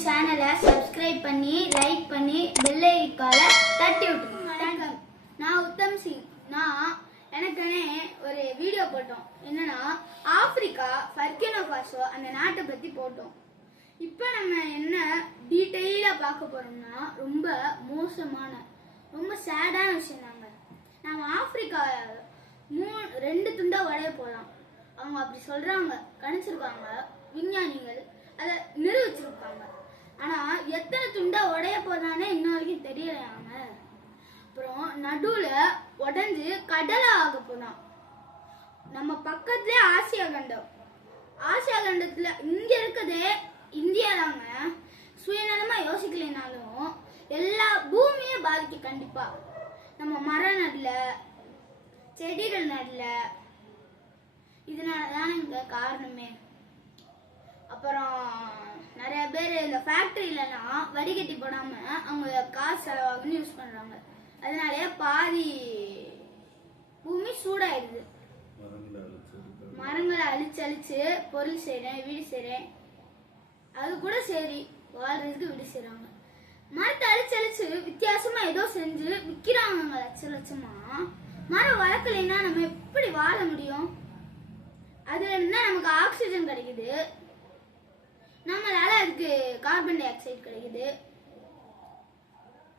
தமிழ் சேனலை சப்ஸ்கிரைப் பண்ணி லைக் பண்ணி பெல் ஐகானை தட்டி விட்டுருங்க. வணக்கம், நான் உத்தம் சிங். எனக்குனே ஒரு வீடியோ போட்டோம். என்னன்னா, ஆப்பிரிக்கா பர்கினா ஃபாசோ அந்த நாட்டை பத்தி போட்டோம். இப்போ நம்ம என்ன டீட்டெயிலா பார்க்க போறோம்னா, ரொம்ப மோசமான ரொம்ப சேடான விஷயம் தாங்க. நம்ம ஆப்பிரிக்கா 2 துண்டா உடைய போகலாம். அவங்க அப்படி சொல்றாங்க, கணிச்சிருக்காங்க விஞ்ஞானிகள், அதை நிரூபிச்சிருக்காங்க. ஆனா எத்தனை துண்டா உடைய போதானே இன்ன வரைக்கும் தெரியலையாங்க. அப்புறம் நடுவுல உடஞ்சு கடலா ஆக போதான். நம்ம பக்கத்துலயே ஆசியா கண்டத்துல இங்க இருக்கதே இந்தியா தாங்க. சுயநலமா யோசிக்கலைனாலும் எல்லா பூமியும் பாதிக்க கண்டிப்பா. நம்ம மரம் நடல, செடிகள் நடல, இதனாலதான் இந்த காரணமே. அப்புறம் நிறைய பேர் இந்த ஃபேக்டரியிலலாம் வடிகட்டி போடாம அவங்க காசு செலவாகுன்னு யூஸ் பண்றாங்க. அதனாலே பாதி பூமி சூடாயிடுது. மரங்களை அழிச்சு பொருள் செய்றேன், வீடு செய்றேன், அது கூட சரி வாழ்றதுக்கு வீடு செய்றாங்க. மரத்தை அழிச்சு வித்தியாசமா ஏதோ செஞ்சு விற்கிறாங்க லட்சமா. மரம் வளர்க்கலைன்னா நம்ம எப்படி வாழ முடியும்? அதுல இருந்தா நமக்கு ஆக்சிஜன் கிடைக்குது, நம்மளால அதுக்கு கார்பன் டை ஆக்சைடு கிடைக்குது.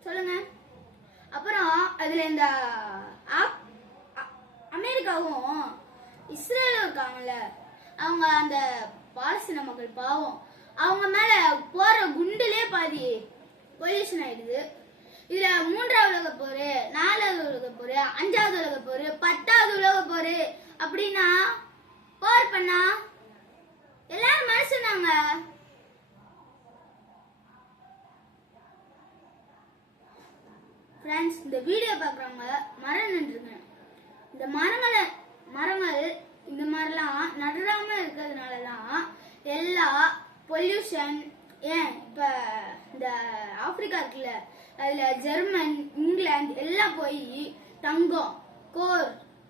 சொல்லுங்க. அப்புறம் அதுல இந்த அமெரிக்காவும் இஸ்ரேலும் இருக்காங்கல்ல, அவங்க அந்த பாலஸ்தீன மக்கள் பாவம், அவங்க மேல போற குண்டுலே பாதி பொல்யூஷன் ஆயிடுது. இதுல 3வது உலக போரு, 4வது உலக போரு, 5வது உலக போரு, 10வது உலக போரு அப்படின்னா போர் பண்ணா எல்லாரும் மனுஷனாங்க. ஃப்ரெண்ட்ஸ், இந்த வீடியோ பார்க்குறவங்க மரம் நட்டுருங்க. இந்த மரங்கள் இந்த மாதிரிலாம் நடுறாம இருக்கிறதுனால தான் எல்லா பொல்யூஷன். ஏன் இப்போ இந்த ஆப்பிரிக்கா இருக்குல்ல, அதுல ஜெர்மன், இங்கிலாந்து எல்லாம் போய் தங்கம்,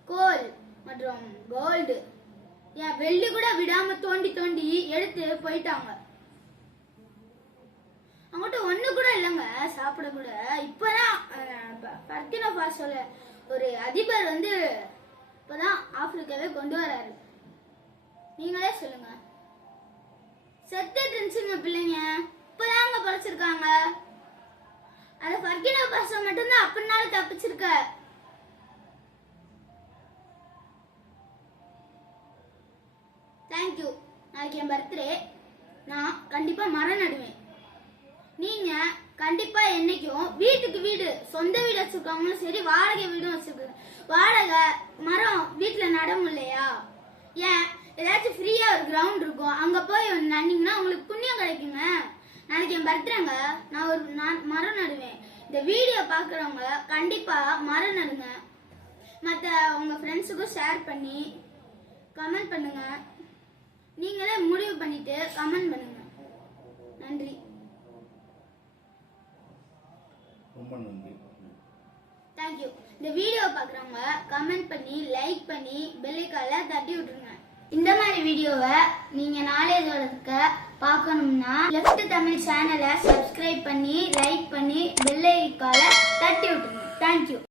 கோல் மற்றும் கோல்டு, ஏன் வெள்ளி கூட விடாம தோண்டி எடுத்து போயிட்டாங்க. அவங்ககிட்ட ஒண்ணு கூட இல்லைங்க, சாப்பிட கூட. இப்பதான் பர்கினா ஃபாசோல ஒரு அதிபர் இப்பதான் ஆப்பிரிக்காவே கொண்டு வராரு. நீங்களே சொல்லுங்க. செத்துட்டு இருந்துச்சுங்க பிள்ளைங்க, இப்பதாங்க பழச்சிருக்காங்க. அந்த பர்கினா ஃபாசோ மட்டும்தான் அப்படினாலும் தப்பிச்சிருக்க. தேங்க்யூ. நாளைக்கு என் பர்த்டே. நான் கண்டிப்பா மரம் நடுவேன். நீங்க கண்டிப்பா என்னைக்கும் வீட்டுக்கு வீடு, சொந்த வீடு வச்சிருக்காங்களும் சரி, வாடகை வீடும் வச்சிருக்காங்க, வாடகை மரம் வீட்டுல நடும் இல்லையா? ஏன் ஏதாச்சும் ஃப்ரீயா ஒரு கிரவுண்ட் இருக்கும், அங்க போய் நன்னீங்கன்னா உங்களுக்கு புண்ணியம் கிடைக்குங்க. நாளைக்கு என் பர்த்டேங்க, நான் மரம் நடுவேன். இந்த வீடியோ பாக்குறவங்க கண்டிப்பா மரம் நடுங்க. மற்ற உங்க ஃப்ரெண்ட்ஸுக்கும் ஷேர் பண்ணி கமெண்ட் பண்ணுங்க. நீங்களே முடிவு பண்ணிட்டு கமெண்ட் பண்ணுங்க. நன்றி. ரொம்ப நன்றி. தேங்க்யூ. இந்த வீடியோ பார்க்குறவங்க கமெண்ட் பண்ணி லைக் பண்ணி பெல் ஐகானை தட்டி விட்டுருங்க. இந்த மாதிரி வீடியோவை நீங்க நாலேஜோட பார்க்கணும்னா லெஃப்ட் தமிழ் சேனலை சப்ஸ்கிரைப் பண்ணி லைக் பண்ணி பெல் ஐகானை தட்டி விட்டுருங்க. தேங்க்யூ.